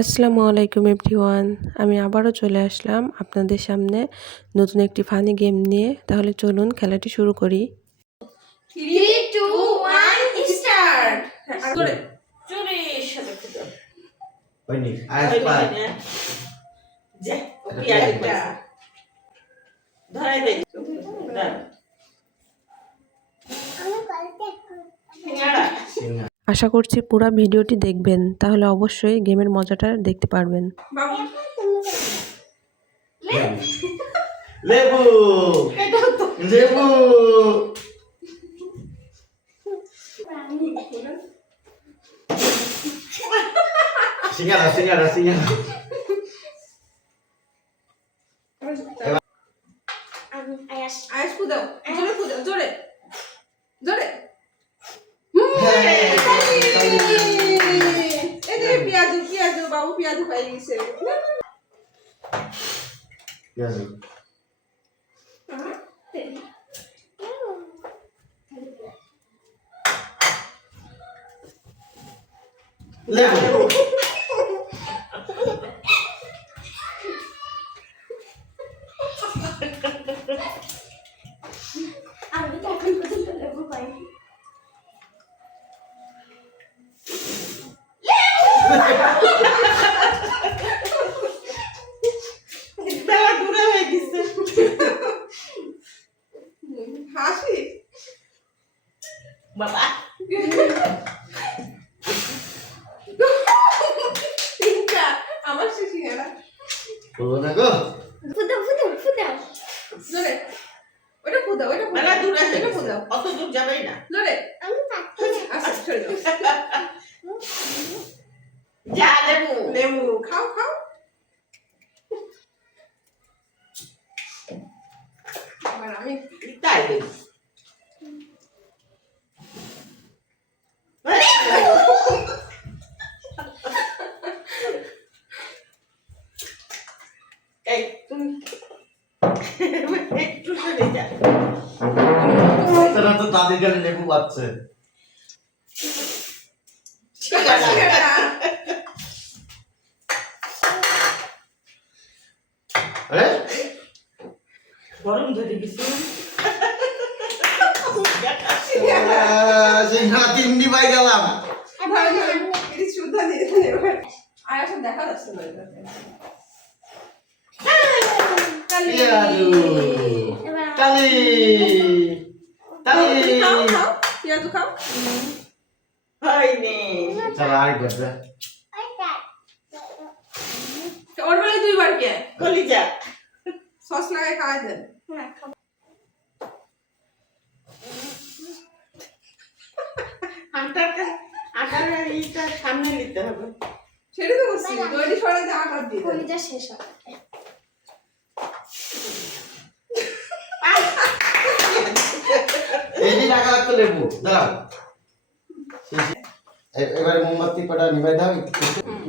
আসসালামু আলাইকুম এভরিওয়ান। আমি আবারও চলে আসলাম আপনাদের সামনে নতুন একটি ফানি গেম নিয়ে। তাহলে চলুন খেলাটি শুরু করি। 3, 2, 1, স্টার্ট। চলে চলে সাথে খুঁজো হয়নি আজ পার যে পিয়াজটা ধরাই দে দাও সিঙ্গাড়া আশা করছি পুরো ভিডিওটি দেখবেন, তাহলে অবশ্যই গেমের মজাটা দেখতে পারবেন। বাবু লেবু লেবু সিঙ্গারা সিঙ্গারা সিঙ্গারা আইস খুঁজো জোরে খুঁজো জোরে জোরে এই যে পিয়াজু পিয়াজু বাবু পিয়াজু পাই গেছে ইয়াজু লেবু আমি তো এখন পর্যন্ত লেবু পাইনি। বেলা দূরে হয়ে গেছে হাসি বাবা আমার শিশি গেলা বলো না গো ফুদাও ফুদাও ফুদাও জোরে ওটা ফুদাও ওটা বেলা দূরে হয়ে গেছে ফুদাও অত দূর যাবেই না জোরে আমি পাচ্ছি না। আচ্ছা সরে যাও যা লেবু লেবু খাও খাও এবার আমি তাই দেই এই তুমি একটু সরে যা তারা তো তাদের গানে লেবু পাচ্ছে আরে গরম ধরে গেছে সিঙ্গারা তিনটি পাই গেলাম এটি সুদ্ধা দিয়ে এবার আর আসলে দেখা যাচ্ছে না এটাতে ইয়াজু তালি তালি খাও খাও পেঁয়াজু খাও হয়নি চলো আরেকবার দে ওর বেলায় দুইবার কে কলিজা সস লাগাই খাওয়াই দেন না খাবো। আটার এইটা সামনে নিতে হবে সেটা তো বলছি দইটি সরাই দিয়ে আটা দিয়ে দেন। কলিজা শেষ হবে। এই যে টাকা লাগতো লেবু দাঁড়াও এবারে মোমবাতি কটা নিভাই দাও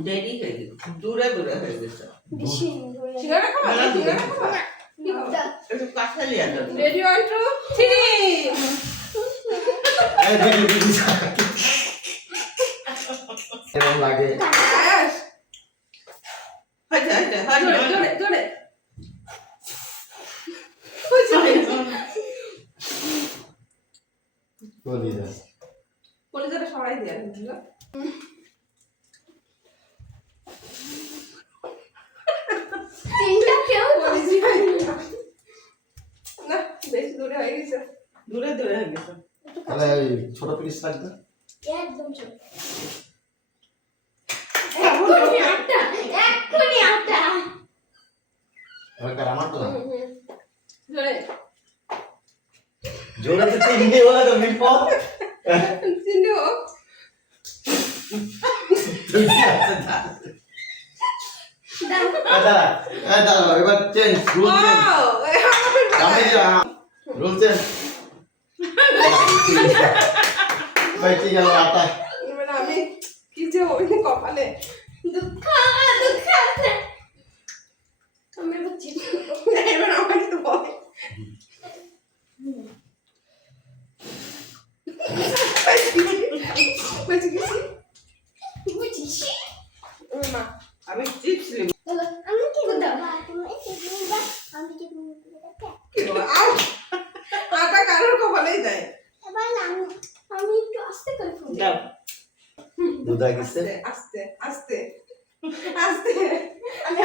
দেরি হয়ে গেছে দূরে দূরে হয়ে গেছে বেশি দূরে। সিঙ্গারা খাওয়া দাও। একটু কাঁচা লিয়া দাও রেডি 1 2 3 এই দিদি দিদি এরকম লাগে আয়াস হাইটা জোরে জোরে জোরে বলি যা কলিজাটা সরাই দিয়ে বুঝলো তিনটা কেউ না বেশি দূরে হয়ে গেছে দূরে দূরে হয়ে গেছে তাহলে ওই ছোট পিস লাগবে একদম ছোট। এক্ষুনি আটা এক্ষুনি আটা। দরকার আমার তো জোরে জোড়াতে তিনটে হলো তো বিপদ চিন্ডো দাও। দাঁড়া এবার চেঞ্জ রুল চেঞ্জ ওয়াও এই আমাদের আমি যা রুল চেঞ্জ বাইচে গেল আটা এবার আমি কি যে ওই কপালে দুঃখ দুঃখ আছে। আমি বুঝছি। এবার আমাকে তো বলে বেঁচে গেছি বুঝিস। মা আমি চিপস নেব আমি কি দাও কি বলো? আটা কারোর কপালেই দেয় এবার আমি একটু আস্তে করে ফুল দাও দুধা গেছে আস্তে আস্তে আস্তে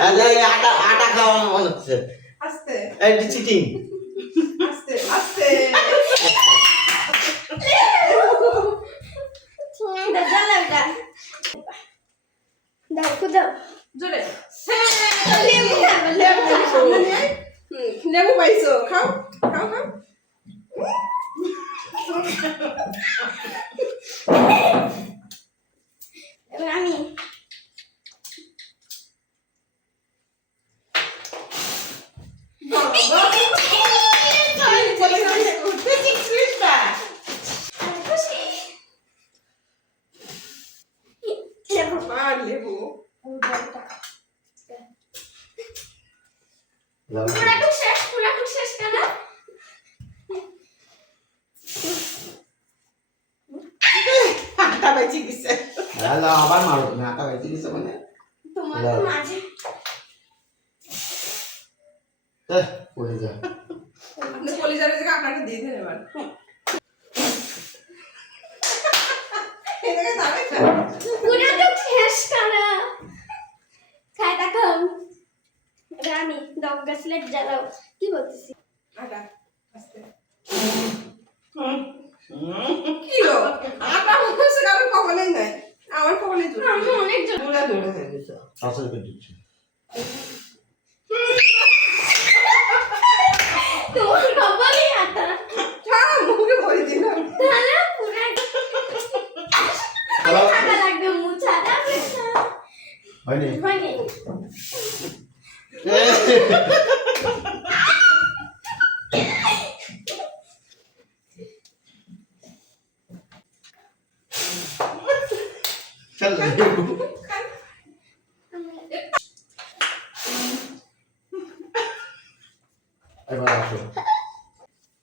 আরে আটা আটা খাওয়া মনে হচ্ছে আস্তে এই চিটিং আস্তে আস্তে দাও জ্বালাও দাও দাও জোরে লেবু খাবো লেবু সামনে নিয়ে আয়। লেবু পাইছো খাও খাও খাও এবার আমি লেবু লেবু পুরাটুক শেষ কেন আটা বেঁচে গেছে হ্যালো আবার মারো তুমি আটা বেঁচে গেছে মানে তোমার তো মাঝে পড়ে যা আপনি কলিজারের জায়গায় আটাটা দিয়ে দেন এবার এটাকে দাঁড়ায় পুরাটুক শেষ কেন খাই দেখো এবার আমি দম গাছলেট জ্বালাও কি বলতেছি আটা আস্তে কি গো আটা হচ্ছে কারোর কপালেই নাই আমার কপালে জোর আমি অনেক জন দৌড়া দৌড়া হয়ে গেছে আসলে করে দিচ্ছি তোমার কপালে আটা ছাড়া মুখে ভরে দিলাম তাহলে পুরা ঠান্ডা লাগবে মুছা যাবে হয়নি মানে চল এবার আসো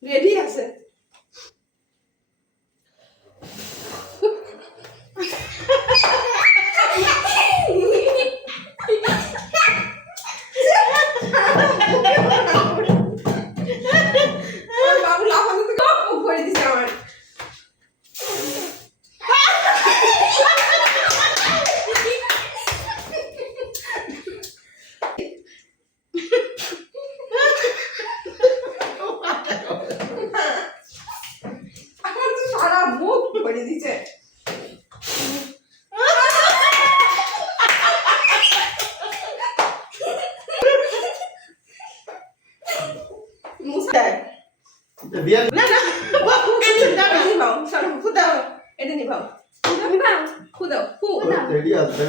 রেডি আছে বাবু লাফানো থেকে মুখ ভরে দিছে আমার আমার তো সারা মুখ ভরে দিছে মুস্তাক বিয়ার না না বাবু এটা নিভাও সারা খুদাও এটা নিভাও নিবাও খুদাও হু রেডি আছে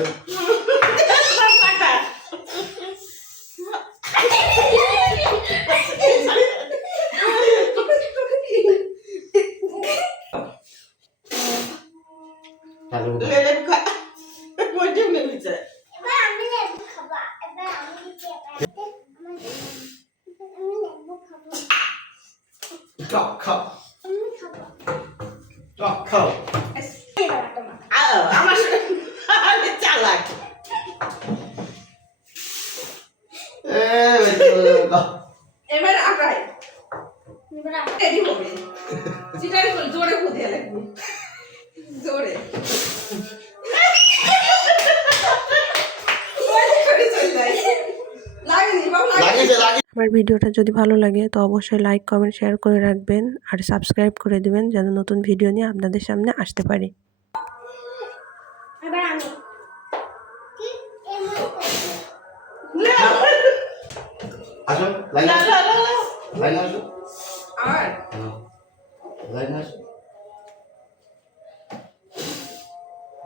হ্যালো লেলে খা মজে মিলছে এবার আমি লেবু খাবো এবার আমি লেবু খাবো টক খাও আমি খাবো টক খাও এবার তোমার আমার আমি চালাক এবার আটাই এবার আমি রেডি হবে চিটারে বল জোরে খুদিয়া লাগবে জোরে লাগেনি বাবু লাগিয়েছে লাগিয়ে আমার ভিডিওটা যদি ভালো লাগে তো অবশ্যই লাইক কমেন্ট শেয়ার করে রাখবেন আর সাবস্ক্রাইব করে দিবেন যেন নতুন ভিডিও নিয়ে আপনাদের সামনে আসতে পারি। এবার আমি কি এমন আসো লাইন লা আসো লা লা লা লাইন আসো আর লাইন আসো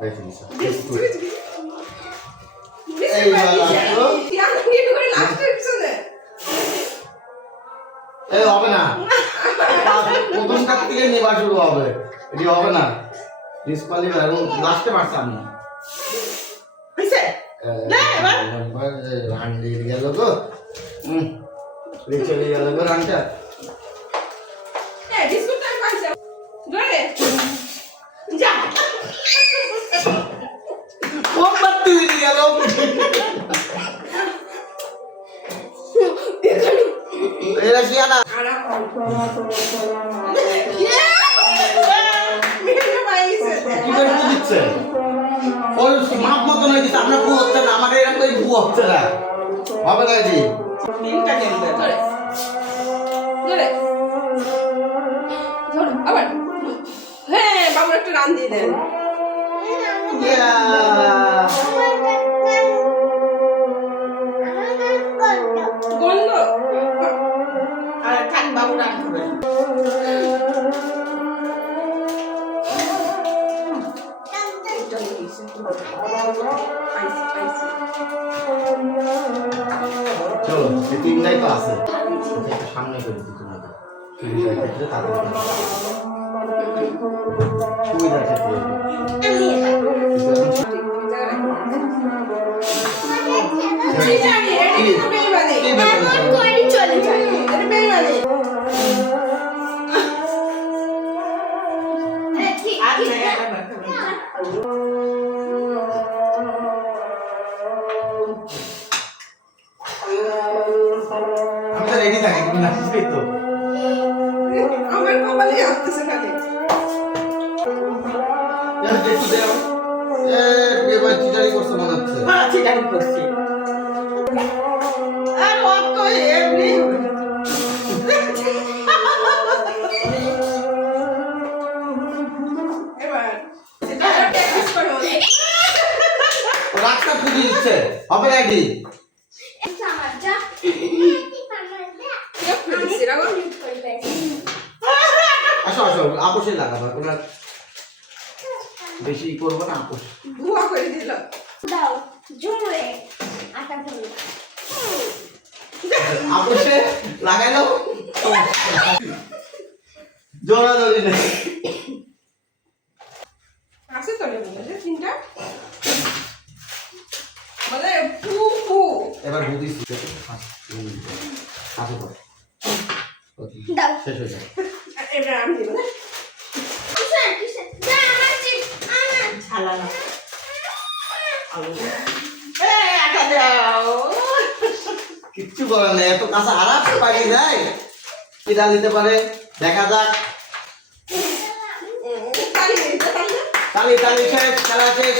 বেশি নিসা এই হবে না প্রথম কাছ থেকে নেওয়া শুরু হবে এটি হবে না ডিসকালিফাই এবং লাস্টে পারতাম না রান দিয়ে গেল গো চলে গেল গো রানটা ও বাদ দিয়ে গেল মেরে পাইছে কি করে পু দিচ্ছে? ওই মাপ মতন হয়ে গেছে, আপনার পু হচ্ছে না, আমাকে এরকম করে পু হচ্ছে না। হবে না জি? তিনটা খেলবে ধরে ধরে ধরো আবার হ্যাঁ বাবুর একটা রান দিয়ে দেন গন্ধ আর খান বাবু রান করবে চলো, এই তিনটাই তো আছে। একটু সামনে করে দিই তোমাদের। সুবিধার ক্ষেত্রে তাদের সুবিধার ক্ষেত্রে। চলে যায় আমি তো রেডি থাকি, তুমি আসবে তো। আমার কপালে আসতেছে খালি একটু দেও। এবার চিটারি করছে মনে হচ্ছে। চিটারি করছি আর ও তো এমনি এবার সেটা প্র্যাকটিস করো রাস্তা খুঁজে দিচ্ছে, হবে নাকি? আমার যা আসো আসো, আপোষে লাগাবো, ওনার বেশি করবো না, আপোষ। ধোয়া করে দিল দাও জোরে আটা ফেলো আপোষে লাগাই দাও, জোরাজোরি নেই। আছে তো লেবু আছে তিনটা বলে ফু ফু এবার বুঝিস আসো তো। দাও শেষ হয়ে যায়। এবার আমি দিব না কিসের কিসের যা আমার চিপ আমার ছালালা আটা দাও কিচ্ছু করার নেই, এত কাছে আরাম পাইয়ে যায়। কি ডাল দিতে পারে দেখা যাক। তালি তালি শেষ, খেলা শেষ।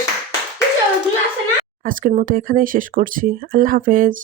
কিসের ওগুলো আছে না আজকের মতো এখানেই শেষ করছি। আল্লাহ হাফেজ।